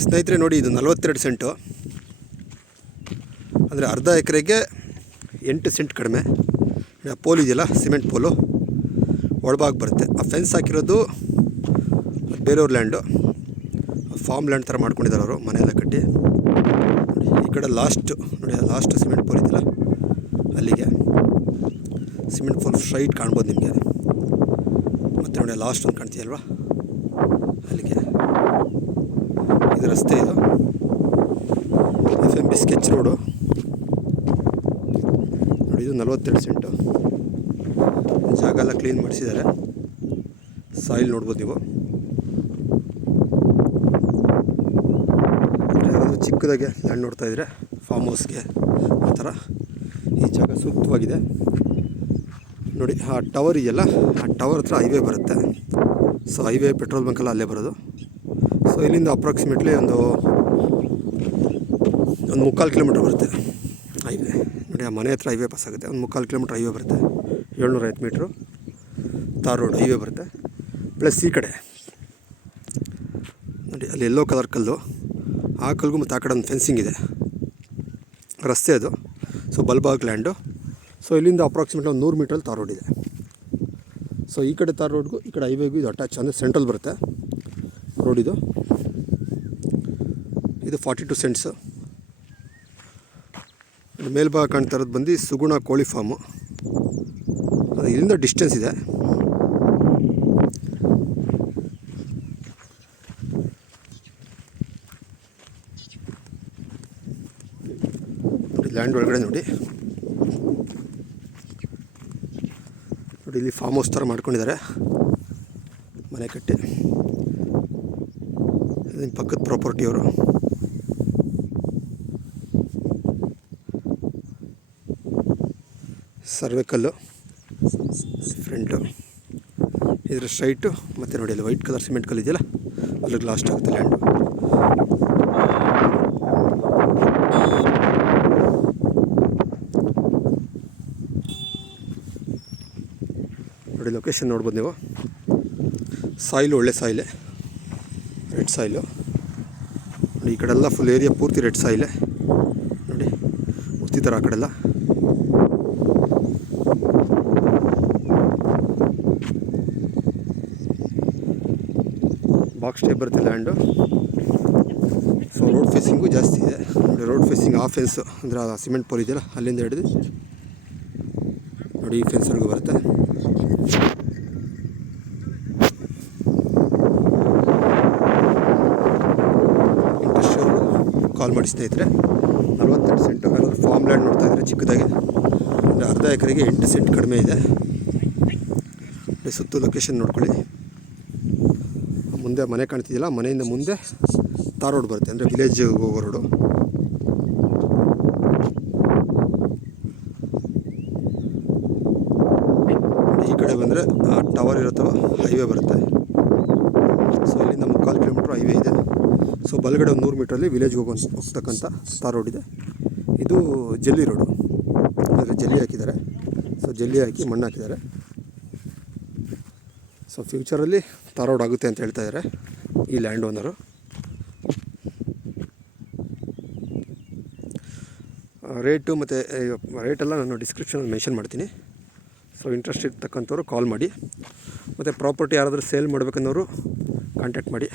ಸ್ನೇಹಿತರೆ ನೋಡಿ, ಇದು 42 ಸೆಂಟು, ಅಂದರೆ ಅರ್ಧ ಎಕರೆಗೆ 8 ಸೆಂಟ್ ಕಡಿಮೆ. ಪೋಲ್ ಇದೆಯಲ್ಲ, ಸಿಮೆಂಟ್ ಪೋಲು ಒಳಭಾಗ ಬರುತ್ತೆ. ಆ ಫೆನ್ಸ್ ಹಾಕಿರೋದು ಬೇರೆಯವ್ರ ಲ್ಯಾಂಡು, ಫಾರ್ಮ್ ಲ್ಯಾಂಡ್ ಥರ ಮಾಡ್ಕೊಂಡಿದ್ದಾರೆ ಅವರು, ಮನೆಯೆಲ್ಲ ಕಟ್ಟಿ. ಈ ಕಡೆ ಲಾಸ್ಟ್ ನೋಡಿ, ಲಾಸ್ಟ್ ಸಿಮೆಂಟ್ ಪೋಲ್ ಇದೆಯಲ್ಲ ಅಲ್ಲಿಗೆ ಸಿಮೆಂಟ್ ಪೋಲ್ ಸ್ಟ್ರೈಟ್ ಕಾಣ್ಬೋದು ನಿಮಗೆ. ಮತ್ತು ನೋಡಿ ಲಾಸ್ಟ್ ಒಂದು ಕಾಣ್ತೀಯಲ್ವಾ ಅಲ್ಲಿಗೆ. ಇದು ರಸ್ತೆ, ಇದು FMB ಸ್ಕೆಚ್ ರೋಡು ನೋಡಿ. ಇದು 42 ಸೆಂಟು. ಜಾಗ ಎಲ್ಲ ಕ್ಲೀನ್ ಮಾಡಿಸಿದ್ದಾರೆ. ಸಾಯಿಲ್ ನೋಡ್ಬೋದು ನೀವು. ಯಾರಾದರೂ ಚಿಕ್ಕದಾಗೆ ಲ್ಯಾಂಡ್ ನೋಡ್ತಾಯಿದ್ರೆ ಫಾರ್ಮ್ ಹೌಸ್ಗೆ ಆ ಥರ ಈ ಜಾಗ ಸೂಕ್ತವಾಗಿದೆ ನೋಡಿ. ಆ ಟವರ್ ಇದೆಯಲ್ಲ, ಆ ಟವರ್ ಹತ್ರ ಹೈವೇ ಬರುತ್ತೆ. ಸೊ ಹೈವೇ ಪೆಟ್ರೋಲ್ ಬಂಕೆಲ್ಲ ಅಲ್ಲೇ ಬರೋದು. ಸೊ ಇಲ್ಲಿಂದ ಅಪ್ರಾಕ್ಸಿಮೇಟ್ಲಿ ಒಂದು 3/4 ಕಿಲೋಮೀಟ್ರ್ ಬರುತ್ತೆ ಹೈವೇ ನೋಡಿ. ಆ ಮನೆ ಹತ್ರ ಹೈವೇ ಪಾಸ್ ಆಗುತ್ತೆ. ಒಂದು 3/4 ಕಿಲೋಮೀಟ್ರ್ ಹೈವೇ ಬರುತ್ತೆ. 750 ಮೀಟ್ರು ತಾರ್ ರೋಡ್ ಹೈವೇ ಬರುತ್ತೆ. ಪ್ಲಸ್ ಈ ಕಡೆ ನೋಡಿ, ಅಲ್ಲಿ ಯೆಲ್ಲೋ ಕಲರ್ ಕಲ್ಲು, ಆ ಕಲ್ಗೂ ಮತ್ತು ಆ ಕಡೆ ಒಂದು ಫೆನ್ಸಿಂಗ್ ಇದೆ, ರಸ್ತೆ ಅದು. ಸೊ ಬಲ್ಬಾಗ್ ಲ್ಯಾಂಡು. ಸೊ ಇಲ್ಲಿಂದ ಅಪ್ರಾಕ್ಸಿಮೇಟ್ ಒಂದು 100 ಮೀಟ್ರಲ್ಲಿ ತಾರ್ ರೋಡ್ ಇದೆ. ಸೊ ಈ ಕಡೆ ತಾರ್ ರೋಡ್ಗೂ ಈ ಕಡೆ ಹೈವೇಗೂ ಇದು ಅಟ್ಯಾಚ್, ಅಂದರೆ ಸೆಂಟ್ರಲ್ ಬರುತ್ತೆ ರೋಡ್ ಇದು. ಇದು 42 ಸೆಂಟ್ಸು. ಮೇಲ್ಭಾಗ ಕಾಣ್ತಾ ಇರೋದು ಬಂದು ಸುಗುಣ ಕೋಳಿ ಫಾರ್ಮು. ಅದು ಇಲ್ಲಿಂದ ಡಿಸ್ಟೆನ್ಸ್ ಇದೆ. ನೋಡಿ ಲ್ಯಾಂಡ್ ಒಳಗಡೆ ನೋಡಿ ನೋಡಿ, ಇಲ್ಲಿ ಫಾರ್ಮ್ ಹೌಸ್ ಥರ ಮಾಡ್ಕೊಂಡಿದ್ದಾರೆ, ಮನೆ ಕಟ್ಟಿ. ನಿಮ್ಮ ಪಕ್ಕದ ಪ್ರಾಪರ್ಟಿಯವರು. ಸರ್ವೆಕಲ್ಲು ಫ್ರಂಟು, ಇದರ ಸ್ಟ್ರೈಟು. ಮತ್ತು ನೋಡಿ ಅಲ್ಲಿ ವೈಟ್ ಕಲರ್ ಸಿಮೆಂಟ್ ಕಲ್ಲು ಇದೆಯಲ್ಲ, ಅಲ್ಲಿಗೆ ಲಾಸ್ಟ್ ಆಗುತ್ತೆ ಲ್ಯಾಂಡು. ನೋಡಿ ಲೊಕೇಶನ್ ನೋಡ್ಬೋದು ನೀವು. ಸಾಯಿಲು ಒಳ್ಳೆ ಸಾಯಿಲೆ, ರೆಡ್ ಸಾಯಿಲು ನೋಡಿ. ಈ ಕಡೆಲ್ಲ ಫುಲ್ ಏರಿಯಾ ಪೂರ್ತಿ ರೆಡ್ ಸಾಯಿಲೆ ನೋಡಿ, ಉತ್ತಿದ್ದಾರೆ ಆ ಕಡೆಲ್ಲ. ಬಾಕ್ಸ್ ಟೈಪ್ ಬರುತ್ತೆ ಲ್ಯಾಂಡು. ಸೊ ರೋಡ್ ಫೇಸಿಂಗು ಜಾಸ್ತಿ ಇದೆ ನೋಡಿ. ರೋಡ್ ಫೇಸಿಂಗ್ ಆ ಫೆನ್ಸು, ಅಂದರೆ ಆ ಸಿಮೆಂಟ್ ಪೋಲ್ ಇದೆಯಲ್ಲ ಅಲ್ಲಿಂದ ಹಿಡಿದು ನೋಡಿ ಈ ಫೆನ್ಸ್ವರೆಗೂ ಬರುತ್ತೆ. ಇಂಟ್ರೆಸ್ಟ್ ಕಾಲ್ ಮಾಡಿ ಸ್ನೇಹಿತರೆ. 42 ಸೆಂಟು. ಯಾರಾದರೂ ಫಾರ್ಮ್ ಲ್ಯಾಂಡ್ ನೋಡ್ತಾಯಿದ್ರೆ ಚಿಕ್ಕದಾಗಿ, ಅಂದರೆ ಅರ್ಧ ಎಕರೆಗೆ 8 ಸೆಂಟ್ ಕಡಿಮೆ ಇದೆ. ಸುತ್ತು ಲೊಕೇಶನ್ ನೋಡ್ಕೊಳ್ಳಿ. ಮುಂದೆ ಮನೆ ಕಾಣ್ತಿದ್ದಿಲ್ಲ, ಮನೆಯಿಂದ ಮುಂದೆ ತಾರ್ ರೋಡ್ ಬರುತ್ತೆ, ಅಂದರೆ ವಿಲೇಜ್ ಹೋಗೋ ರೋಡು. ಈ ಕಡೆ ಬಂದರೆ ಆ ಟವರ್ ಇರುತ್ತವ, ಹೈವೇ ಬರುತ್ತೆ. ಸೊ ಇಲ್ಲಿಂದ 3/4 ಕಿಲೋಮೀಟ್ರ್ ಹೈವೇ ಇದೆ. ಸೊ ಬಲಗಡೆ ಒಂದು 100 ಮೀಟ್ರಲ್ಲಿ ವಿಲೇಜ್ಗೆ ಹೋಗ್ತಕ್ಕಂಥ ತಾರ್ ರೋಡ್ ಇದೆ. ಇದು ಜಲ್ಲಿ ರೋಡು, ಅಂದರೆ ಜಲ್ಲಿ ಹಾಕಿದ್ದಾರೆ. ಸೊ ಜಲ್ಲಿ ಹಾಕಿ ಮಣ್ಣು ಹಾಕಿದ್ದಾರೆ. ಸೊ ಫ್ಯೂಚರಲ್ಲಿ ತಾರ್ ರೋಡ್ ಆಗುತ್ತೆ ಅಂತ ಹೇಳ್ತಾ ಇದ್ದಾರೆ ಈ ಲ್ಯಾಂಡ್ ಓನರು. ರೇಟು ಮತ್ತು ರೇಟೆಲ್ಲ ನಾನು ಡಿಸ್ಕ್ರಿಪ್ಷನಲ್ಲಿ ಮೆನ್ಷನ್ ಮಾಡ್ತೀನಿ. ಸೊ ಇಂಟ್ರೆಸ್ಟ್ ಇರ್ತಕ್ಕಂಥವ್ರು ಕಾಲ್ ಮಾಡಿ. ಮತ್ತು ಪ್ರಾಪರ್ಟಿ ಯಾರಾದರೂ ಸೇಲ್ ಮಾಡಬೇಕನ್ನೋರು ಕಾಂಟ್ಯಾಕ್ಟ್ ಮಾಡಿ.